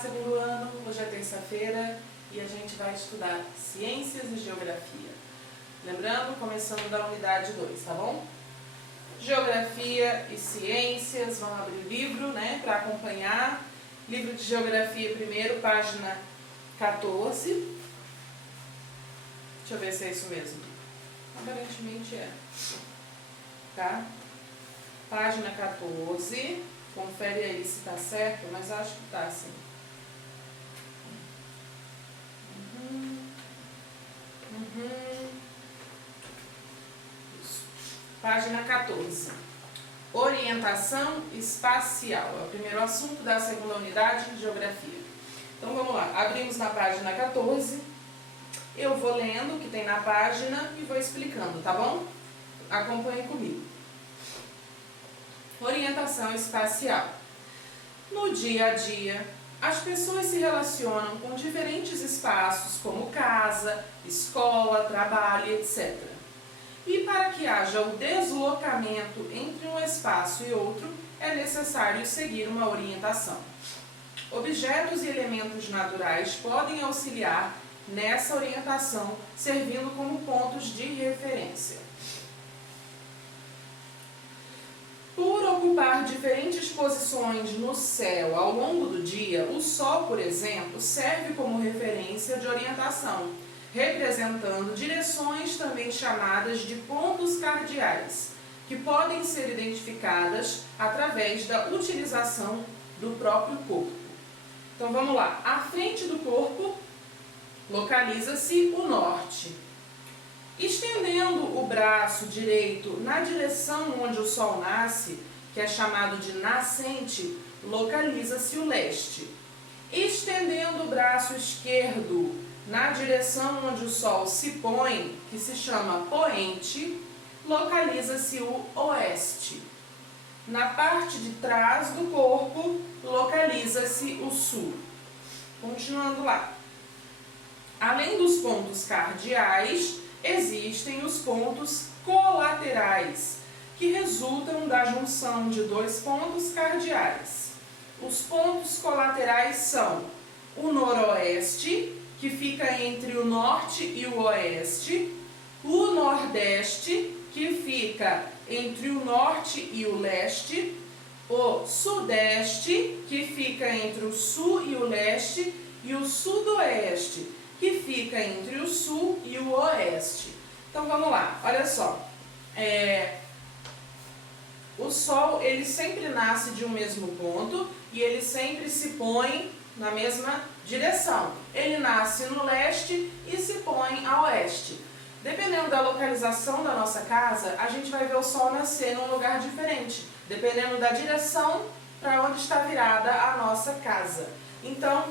segundo ano, hoje é terça-feira e a gente vai estudar Ciências e Geografia. Lembrando, começando da unidade 2, tá bom? Geografia e Ciências, vamos abrir o livro, né, para acompanhar. Livro de Geografia primeiro, página 14. Deixa eu ver se é isso mesmo. Aparentemente é. Tá? Página 14. Confere aí se tá certo, mas acho que tá sim. Isso. Página 14. Orientação espacial. É o primeiro assunto da segunda unidade de Geografia. Então vamos lá. Abrimos na página 14. Eu vou lendo o que tem na página e vou explicando, tá bom? Acompanhe comigo. Orientação espacial. No dia a dia, as pessoas se relacionam com diferentes espaços, como casa, escola, trabalho, etc. E para que haja o deslocamento entre um espaço e outro, é necessário seguir uma orientação. Objetos e elementos naturais podem auxiliar nessa orientação, servindo como pontos de referência. Por ocupar diferentes posições no céu ao longo do dia, o Sol, por exemplo, serve como referência de orientação, representando direções também chamadas de pontos cardeais, que podem ser identificadas através da utilização do próprio corpo. Então vamos lá, à frente do corpo localiza-se o norte. Estendendo o braço direito na direção onde o Sol nasce, que é chamado de nascente, localiza-se o leste. Estendendo o braço esquerdo na direção onde o Sol se põe, que se chama poente, localiza-se o oeste. Na parte de trás do corpo, localiza-se o sul. Continuando lá. Além dos pontos cardeais, existem os pontos colaterais, que resultam da junção de dois pontos cardeais. Os pontos colaterais são o noroeste, que fica entre o norte e o oeste, o nordeste, que fica entre o norte e o leste, o sudeste, que fica entre o sul e o leste, e o sudoeste, que fica entre o sul e o oeste. Então vamos lá, olha só. O Sol, ele sempre nasce de um mesmo ponto e ele sempre se põe na mesma direção. Ele nasce no leste e se põe a oeste. Dependendo da localização da nossa casa, a gente vai ver o Sol nascer num lugar diferente, dependendo da direção para onde está virada a nossa casa. Então,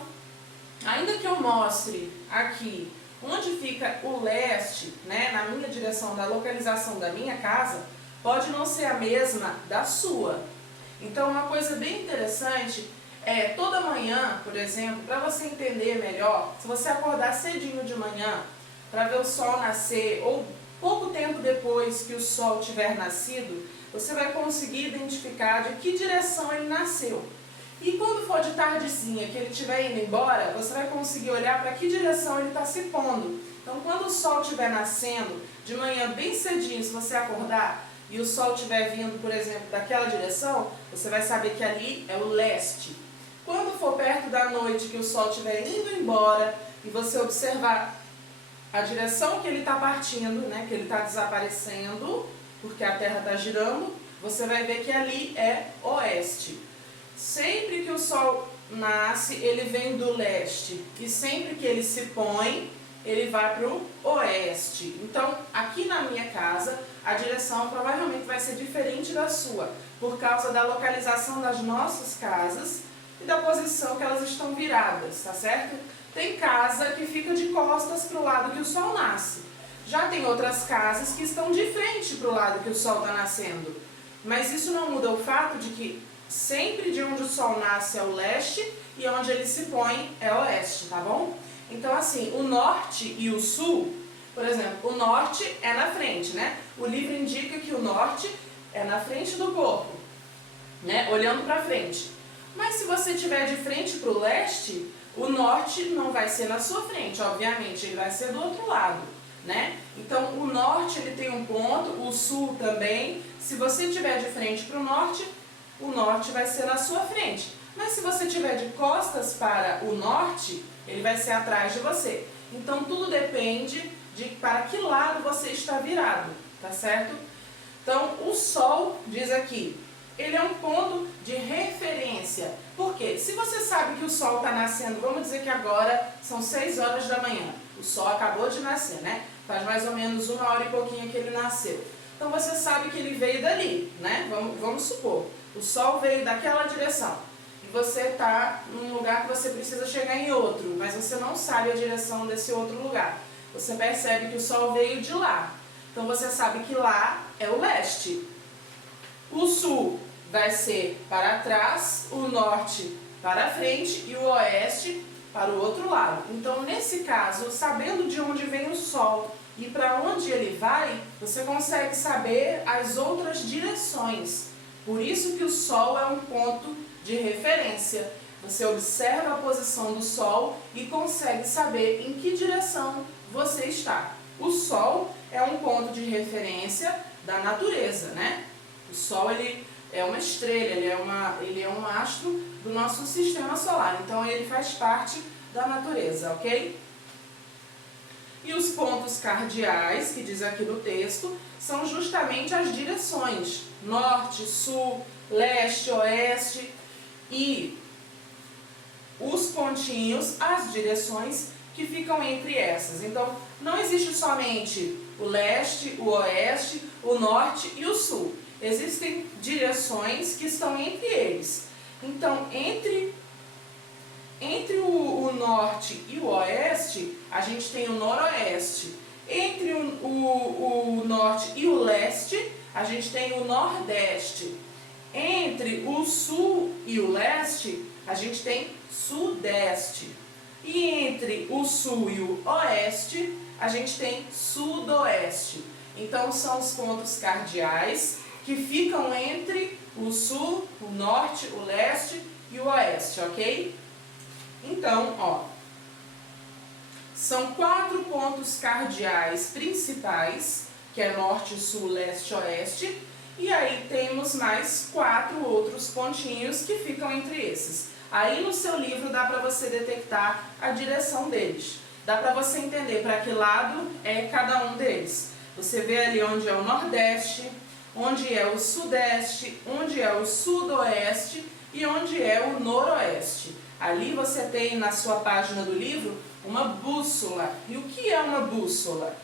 ainda que eu mostre aqui onde fica o leste, né, na minha direção da localização da minha casa, pode não ser a mesma da sua. Então, uma coisa bem interessante é toda manhã, por exemplo, para você entender melhor, se você acordar cedinho de manhã para ver o Sol nascer, ou pouco tempo depois que o Sol tiver nascido, você vai conseguir identificar de que direção ele nasceu. E quando for de tardezinha, que ele estiver indo embora, você vai conseguir olhar para que direção ele está se pondo. Então, quando o Sol estiver nascendo, de manhã bem cedinho, se você acordar, e o Sol estiver vindo, por exemplo, daquela direção, você vai saber que ali é o leste. Quando for perto da noite, que o Sol estiver indo embora, e você observar a direção que ele está partindo, né, que ele está desaparecendo, porque a Terra está girando, você vai ver que ali é oeste. Sempre que o Sol nasce, ele vem do leste, e sempre que ele se põe, ele vai para o oeste. Então, aqui na minha casa, a direção provavelmente vai ser diferente da sua, por causa da localização das nossas casas e da posição que elas estão viradas, tá certo? Tem casa que fica de costas para o lado que o Sol nasce. Já tem outras casas que estão de frente para o lado que o Sol está nascendo. Mas isso não muda o fato de que sempre de onde o Sol nasce é o leste e onde ele se põe é o oeste, tá bom? Então assim, o norte e o sul, por exemplo, o norte é na frente, né? O livro indica que o norte é na frente do corpo, né? Olhando para frente. Mas se você estiver de frente para o leste, o norte não vai ser na sua frente, obviamente, ele vai ser do outro lado, né? Então, o norte ele tem um ponto, o sul também. Se você estiver de frente para o norte vai ser na sua frente. Mas se você estiver de costas para o norte, ele vai ser atrás de você. Então, tudo depende de para que lado você está virado, tá certo? Então, o Sol, diz aqui, ele é um ponto de referência. Por quê? Se você sabe que o Sol está nascendo, vamos dizer que agora são 6 horas da manhã. O Sol acabou de nascer, né? Faz mais ou menos 1 hora e pouquinho que ele nasceu. Então, você sabe que ele veio dali, né? Vamos supor, o Sol veio daquela direção. E você está num lugar que você precisa chegar em outro, mas você não sabe a direção desse outro lugar. Você percebe que o Sol veio de lá. Então, você sabe que lá é o leste. O sul vai ser para trás, o norte para frente e o oeste para o outro lado. Então, nesse caso, sabendo de onde vem o Sol e para onde ele vai, você consegue saber as outras direções. Por isso que o Sol é um ponto de referência. Você observa a posição do Sol e consegue saber em que direção você está. O Sol é um ponto de referência da natureza, né? O Sol ele é uma estrela, ele é um astro do nosso sistema solar. Então ele faz parte da natureza, ok? E os pontos cardeais, que diz aqui no texto, são justamente as direções: norte, sul, leste, oeste, e os pontinhos, as direções que ficam entre essas. Então, não existe somente o leste, o oeste, o norte e o sul. Existem direções que estão entre eles. Então, entre o norte e o oeste, a gente tem o noroeste. Entre o norte e o leste, a gente tem o nordeste. Entre o sul e o leste, a gente tem sudeste. E entre o sul e o oeste, a gente tem sudoeste. Então, são os pontos cardeais que ficam entre o sul, o norte, o leste e o oeste, ok? Então, ó, são 4 pontos cardeais principais, que é norte, sul, leste, oeste, e aí temos mais 4 outros pontinhos que ficam entre esses. Aí no seu livro dá para você detectar a direção deles. Dá para você entender para que lado é cada um deles. Você vê ali onde é o nordeste, onde é o sudeste, onde é o sudoeste e onde é o noroeste. Ali você tem na sua página do livro uma bússola. E o que é uma bússola?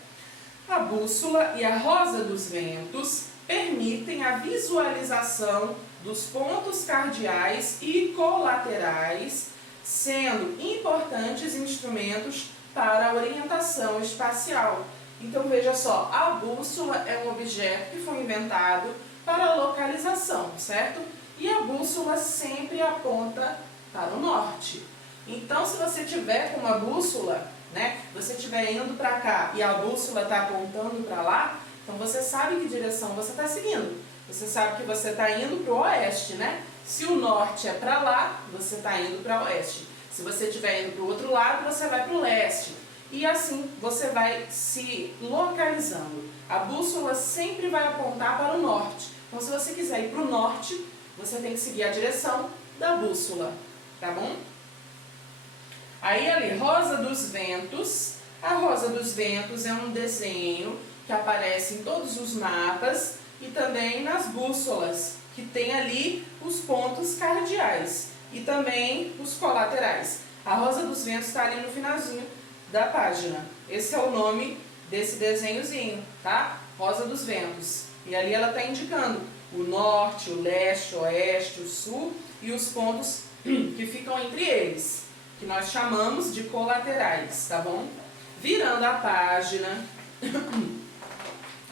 A bússola e a rosa dos ventos permitem a visualização dos pontos cardeais e colaterais, sendo importantes instrumentos para a orientação espacial. Então veja só, a bússola é um objeto que foi inventado para localização, certo? E a bússola sempre aponta para o norte. Então se você tiver com uma bússola, né, você estiver indo para cá e a bússola está apontando para lá, então você sabe que direção você está seguindo. Você sabe que você está indo para o oeste, né? Se o norte é para lá, você está indo para o oeste. Se você estiver indo para o outro lado, você vai para o leste. E assim você vai se localizando. A bússola sempre vai apontar para o norte. Então se você quiser ir para o norte, você tem que seguir a direção da bússola, tá bom? Aí ali, Rosa dos Ventos. A Rosa dos Ventos é um desenho que aparece em todos os mapas e também nas bússolas, que tem ali os pontos cardeais e também os colaterais. A Rosa dos Ventos está ali no finalzinho da página. Esse é o nome desse desenhozinho, tá? Rosa dos Ventos. E ali ela está indicando o norte, o leste, o oeste, o sul e os pontos que ficam entre eles, que nós chamamos de colaterais, tá bom? Virando a página,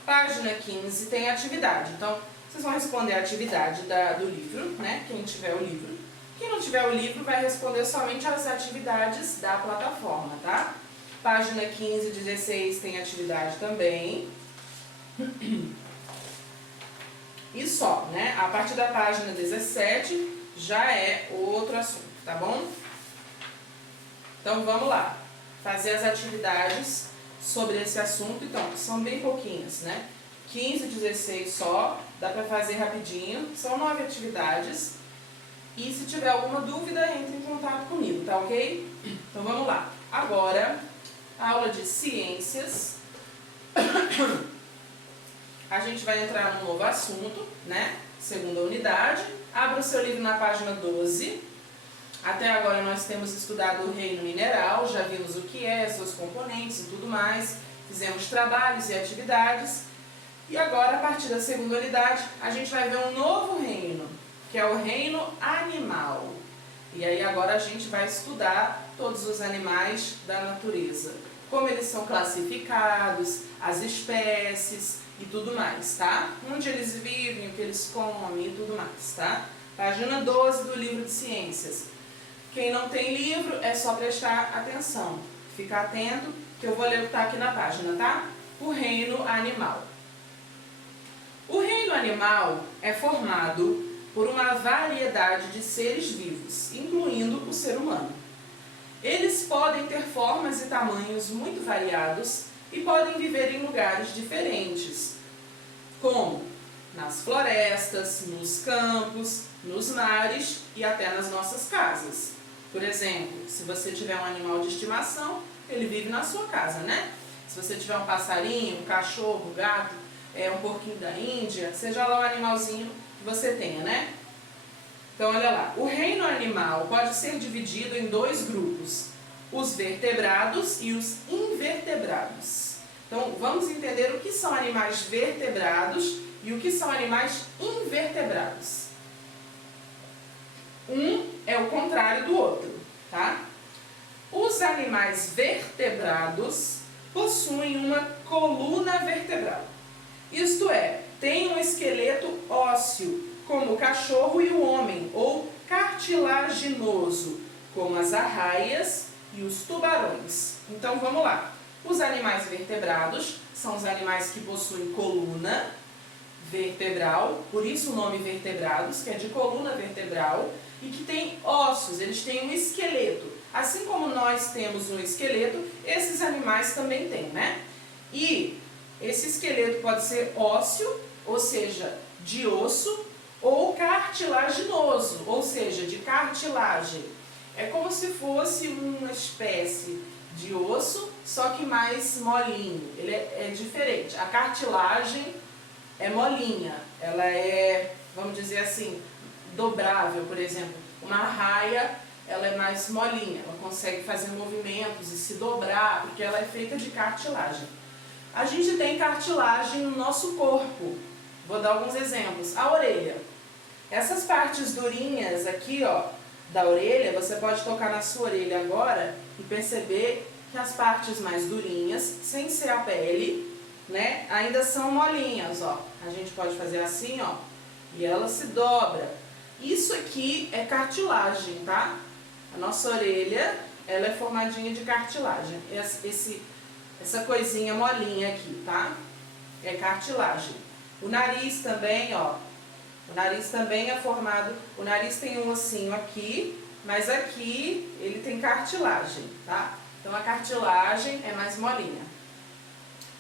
página 15 tem atividade. Então, vocês vão responder a atividade do livro, né? Quem tiver o livro. Quem não tiver o livro vai responder somente as atividades da plataforma, tá? Página 15 e 16 tem atividade também. E só, né? A partir da página 17 já é outro assunto, tá bom? Então vamos lá, fazer as atividades sobre esse assunto. Então, são bem pouquinhas, né? 15, 16 só, dá pra fazer rapidinho, são 9 atividades. E se tiver alguma dúvida, entre em contato comigo, tá ok? Então vamos lá. Agora, aula de ciências. A gente vai entrar num novo assunto, né? Segunda unidade. Abra o seu livro na página 12. Até agora nós temos estudado o reino mineral, já vimos o que é, seus componentes e tudo mais. Fizemos trabalhos e atividades. E agora, a partir da segunda unidade, a gente vai ver um novo reino, que é o reino animal. E aí agora a gente vai estudar todos os animais da natureza, como eles são classificados, as espécies e tudo mais, tá? Onde eles vivem, o que eles comem e tudo mais, tá? Página 12 do livro de ciências. Quem não tem livro, é só prestar atenção. Fica atento, que eu vou ler o que está aqui na página, tá? O reino animal. O reino animal é formado por uma variedade de seres vivos, incluindo o ser humano. Eles podem ter formas e tamanhos muito variados e podem viver em lugares diferentes, como nas florestas, nos campos, nos mares e até nas nossas casas. Por exemplo, se você tiver um animal de estimação, ele vive na sua casa, né? Se você tiver um passarinho, um cachorro, um gato, um porquinho da Índia, seja lá o animalzinho que você tenha, né? Então, olha lá. O reino animal pode ser dividido em dois grupos, os vertebrados e os invertebrados. Então, vamos entender o que são animais vertebrados e o que são animais invertebrados. Um é o contrário do outro, tá? Os animais vertebrados possuem uma coluna vertebral. Isto é, tem um esqueleto ósseo, como o cachorro e o homem, ou cartilaginoso, como as arraias e os tubarões. Então vamos lá. Os animais vertebrados são os animais que possuem coluna vertebral, por isso o nome vertebrados, que é de coluna vertebral, e que tem ossos, eles têm um esqueleto. Assim como nós temos um esqueleto, esses animais também têm, né? E esse esqueleto pode ser ósseo, ou seja, de osso, ou cartilaginoso, ou seja, de cartilagem. É como se fosse uma espécie de osso, só que mais molinho. Ele é diferente. A cartilagem é molinha, ela é, vamos dizer assim, dobrável, por exemplo. Uma arraia, ela é mais molinha, ela consegue fazer movimentos e se dobrar, porque ela é feita de cartilagem. A gente tem cartilagem no nosso corpo. Vou dar alguns exemplos. A orelha. Essas partes durinhas aqui, ó, da orelha, você pode tocar na sua orelha agora e perceber que as partes mais durinhas, sem ser a pele, né, ainda são molinhas, ó. A gente pode fazer assim, ó, e ela se dobra. Isso aqui é cartilagem, tá? A nossa orelha, ela é formadinha de cartilagem. Essa coisinha molinha aqui, tá? É cartilagem. O nariz também, ó. O nariz também é formado, o nariz tem um ossinho aqui, mas aqui ele tem cartilagem, tá? Então a cartilagem é mais molinha.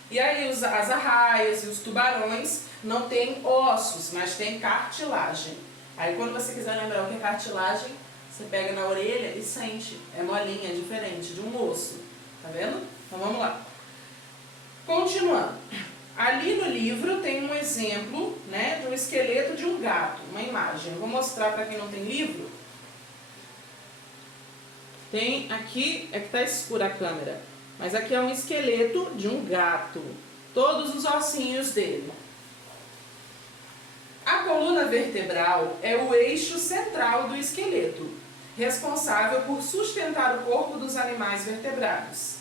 E aí as arraias e os tubarões não têm ossos, mas têm cartilagem. Aí quando você quiser lembrar o que é cartilagem, você pega na orelha e sente. É molinha, é diferente de um osso. Tá vendo? Então vamos lá. Continuando. Ali no livro tem um exemplo, né, de um esqueleto de um gato, uma imagem. Eu vou mostrar para quem não tem livro. Tem aqui, é que está escura a câmera, mas aqui é um esqueleto de um gato. Todos os ossinhos dele. A coluna vertebral é o eixo central do esqueleto, responsável por sustentar o corpo dos animais vertebrados.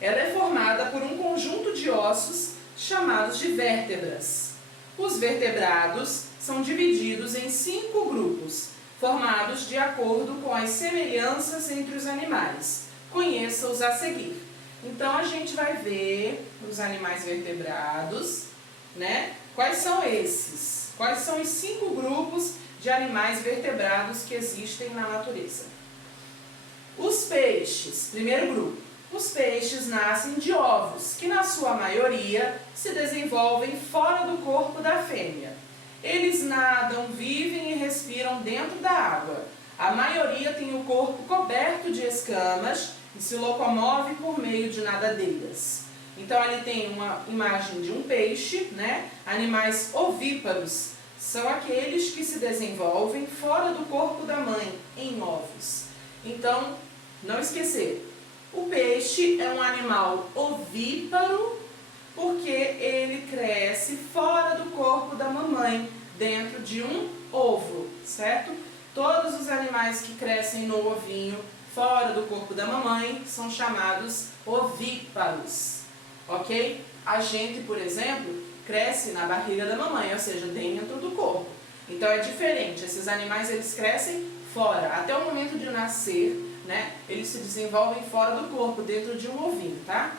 Ela é formada por um conjunto de ossos chamados de vértebras. Os vertebrados são divididos em 5 grupos, formados de acordo com as semelhanças entre os animais. Conheça-os a seguir. Então, a gente vai ver os animais vertebrados, né? Quais são esses? Quais são os 5 grupos de animais vertebrados que existem na natureza. Os peixes, primeiro grupo. Os peixes nascem de ovos, que na sua maioria se desenvolvem fora do corpo da fêmea. Eles nadam, vivem e respiram dentro da água. A maioria tem o corpo coberto de escamas e se locomove por meio de nadadeiras. Então ali tem uma imagem de um peixe, né? Animais ovíparos são aqueles que se desenvolvem fora do corpo da mãe, em ovos. Então, não esquecer, o peixe é um animal ovíparo porque ele cresce fora do corpo da mamãe, dentro de um ovo, certo? Todos os animais que crescem no ovinho, fora do corpo da mamãe, são chamados ovíparos, ok? A gente, por exemplo, cresce na barriga da mamãe, ou seja, dentro do corpo. Então é diferente, esses animais eles crescem fora, até o momento de nascer, né? Eles se desenvolvem fora do corpo, dentro de um ovinho, tá?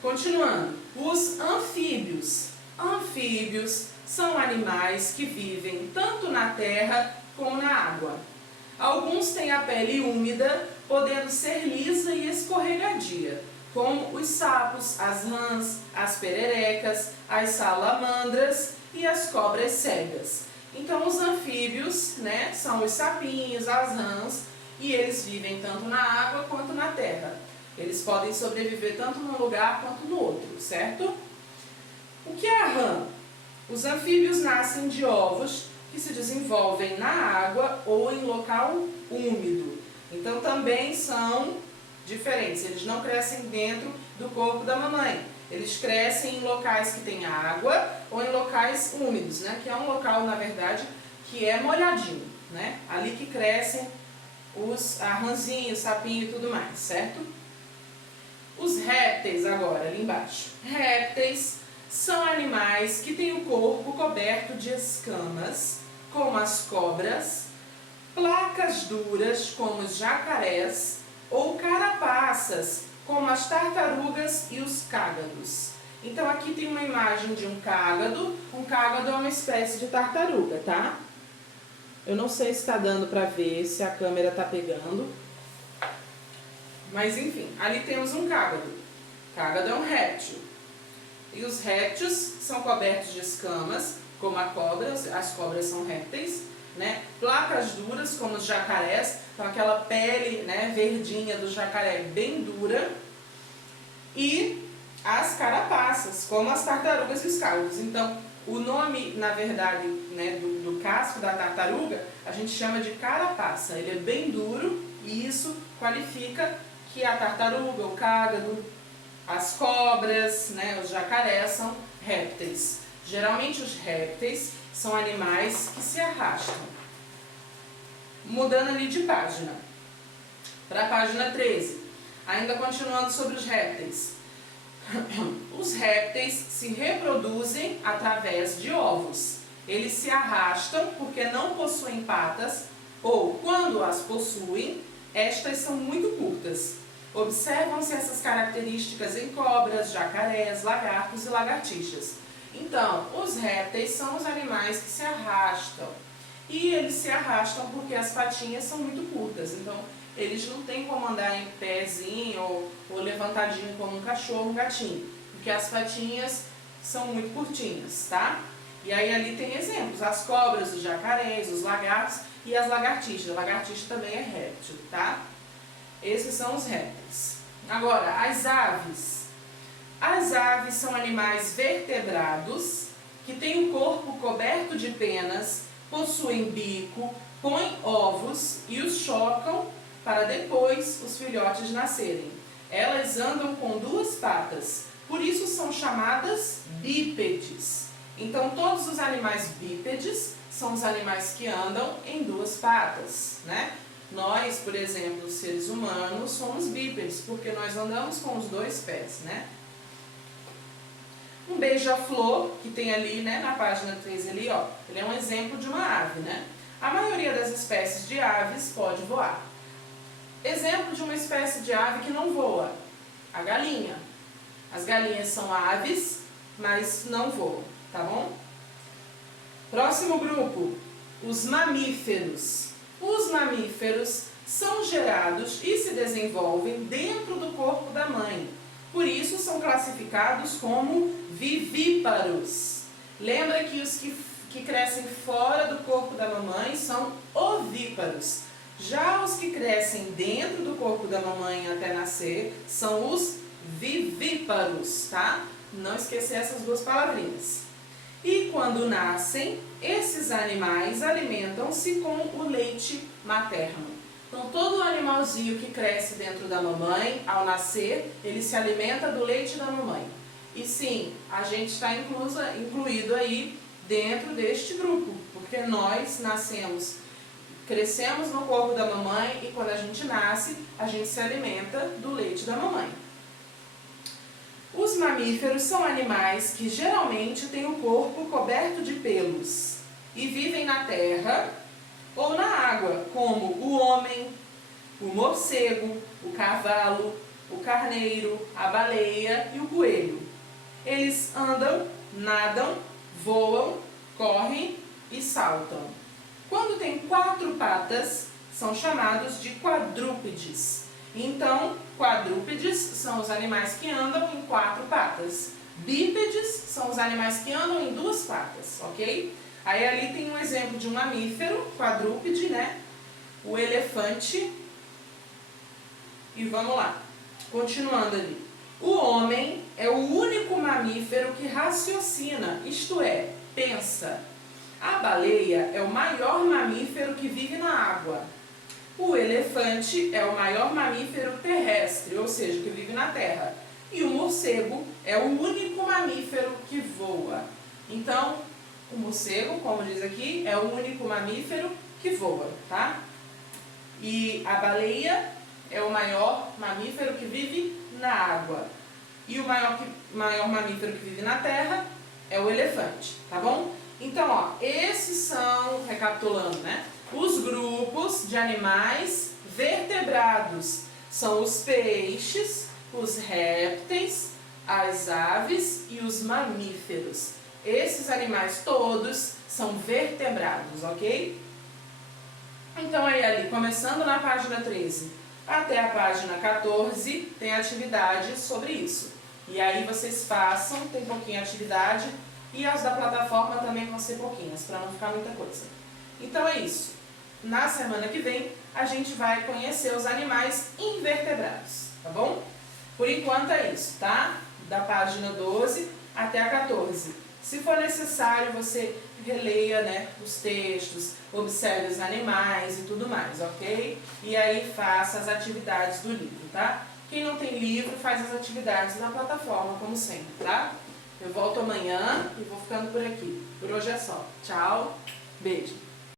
Continuando, os anfíbios. Anfíbios são animais que vivem tanto na terra como na água. Alguns têm a pele úmida, podendo ser lisa e escorregadia, como os sapos, as rãs, as pererecas, as salamandras e as cobras cegas. Então os anfíbios, né, são os sapinhos, as rãs, e eles vivem tanto na água quanto na terra. Eles podem sobreviver tanto num lugar quanto no outro, certo? O que é a rã? Os anfíbios nascem de ovos que se desenvolvem na água ou em local úmido. Então também são diferentes, eles não crescem dentro do corpo da mamãe. Eles crescem em locais que tem água ou em locais úmidos, né? Que é um local, na verdade, que é molhadinho, né? Ali que crescem a rãzinha, o sapinho e tudo mais, certo? Os répteis agora, ali embaixo. Répteis são animais que têm o corpo coberto de escamas, como as cobras, placas duras, como os jacarés, ou carapaças, como as tartarugas e os cágados. Então aqui tem uma imagem de um cágado. Um cágado é uma espécie de tartaruga, tá? Eu não sei se está dando para ver, se a câmera está pegando. Mas enfim, ali temos um cágado. Cágado é um réptil. E os répteis são cobertos de escamas, como a cobra, as cobras são répteis, né? Placas duras, como os jacarés, então aquela pele, né, verdinha do jacaré bem dura. E as carapaças, como as tartarugas e os cágados. Então, o nome, na verdade, né, do casco da tartaruga, a gente chama de carapaça. Ele é bem duro e isso qualifica que a tartaruga, o cágado, as cobras, né, os jacarés são répteis. Geralmente os répteis são animais que se arrastam. Mudando ali de página, para a página 13, ainda continuando sobre os répteis. Os répteis se reproduzem através de ovos. Eles se arrastam porque não possuem patas ou, quando as possuem, estas são muito curtas. Observam-se essas características em cobras, jacarés, lagartos e lagartixas. Então, os répteis são os animais que se arrastam. E eles se arrastam porque as patinhas são muito curtas. Então, eles não têm como andar em pezinho ou levantadinho como um cachorro, um gatinho. Porque as patinhas são muito curtinhas, tá? E aí ali tem exemplos. As cobras, os jacarés, os lagartos e as lagartixas. A lagartixa também é réptil, tá? Esses são os répteis. Agora, as aves. As aves são animais vertebrados que têm o corpo coberto de penas, possuem bico, põem ovos e os chocam para depois os filhotes nascerem. Elas andam com duas patas, por isso são chamadas bípedes. Então, todos os animais bípedes são os animais que andam em duas patas, né? Nós, por exemplo, os seres humanos, somos bípedes, porque nós andamos com os dois pés, né? Um beija-flor, que tem ali, né, na página 3 ali, ó, ele é um exemplo de uma ave, né? A maioria das espécies de aves pode voar. Exemplo de uma espécie de ave que não voa, a galinha. As galinhas são aves, mas não voam, tá bom? Próximo grupo, os mamíferos. Os mamíferos são gerados e se desenvolvem dentro do corpo da mãe. Por isso são classificados como vivíparos. Lembra que os que crescem fora do corpo da mamãe são ovíparos. Já os que crescem dentro do corpo da mamãe até nascer são os vivíparos, tá? Não esquecer essas duas palavrinhas. E quando nascem, esses animais alimentam-se com o leite materno. Então, todo animalzinho que cresce dentro da mamãe, ao nascer, ele se alimenta do leite da mamãe. E sim, a gente está incluído aí dentro deste grupo, porque nós crescemos no corpo da mamãe e quando a gente nasce, a gente se alimenta do leite da mamãe. Os mamíferos são animais que geralmente têm o corpo coberto de pelos e vivem na terra ou na água, como o homem, o morcego, o cavalo, o carneiro, a baleia e o coelho. Eles andam, nadam, voam, correm e saltam. Quando tem 4 patas, são chamados de quadrúpedes. Então, quadrúpedes são os animais que andam em 4 patas. Bípedes são os animais que andam em 2 patas, ok? Aí ali tem um exemplo de um mamífero, quadrúpede, né? O elefante. E vamos lá, continuando ali. O homem é o único mamífero que raciocina, isto é, pensa. A baleia é o maior mamífero que vive na água. O elefante é o maior mamífero terrestre, ou seja, que vive na terra. E o morcego é o único mamífero que voa. Então, o morcego, como diz aqui, é o único mamífero que voa, tá? E a baleia é o maior mamífero que vive na água. E o maior mamífero que vive na terra é o elefante, tá bom? Então, ó, esses são, recapitulando, né? Os grupos de animais vertebrados. São os peixes, os répteis, as aves e os mamíferos. Esses animais todos são vertebrados, ok? Então, aí ali, começando na página 13 até a página 14, tem atividade sobre isso. E aí vocês façam, tem pouquinha atividade, e as da plataforma também vão ser pouquinhas, para não ficar muita coisa. Então é isso. Na semana que vem, a gente vai conhecer os animais invertebrados, tá bom? Por enquanto é isso, tá? Da página 12 até a 14. Se for necessário, você releia, né, os textos, observe os animais e tudo mais, ok? E aí faça as atividades do livro, tá? Quem não tem livro, faz as atividades na plataforma, como sempre, tá? Eu volto amanhã e vou ficando por aqui. Por hoje é só. Tchau, beijo.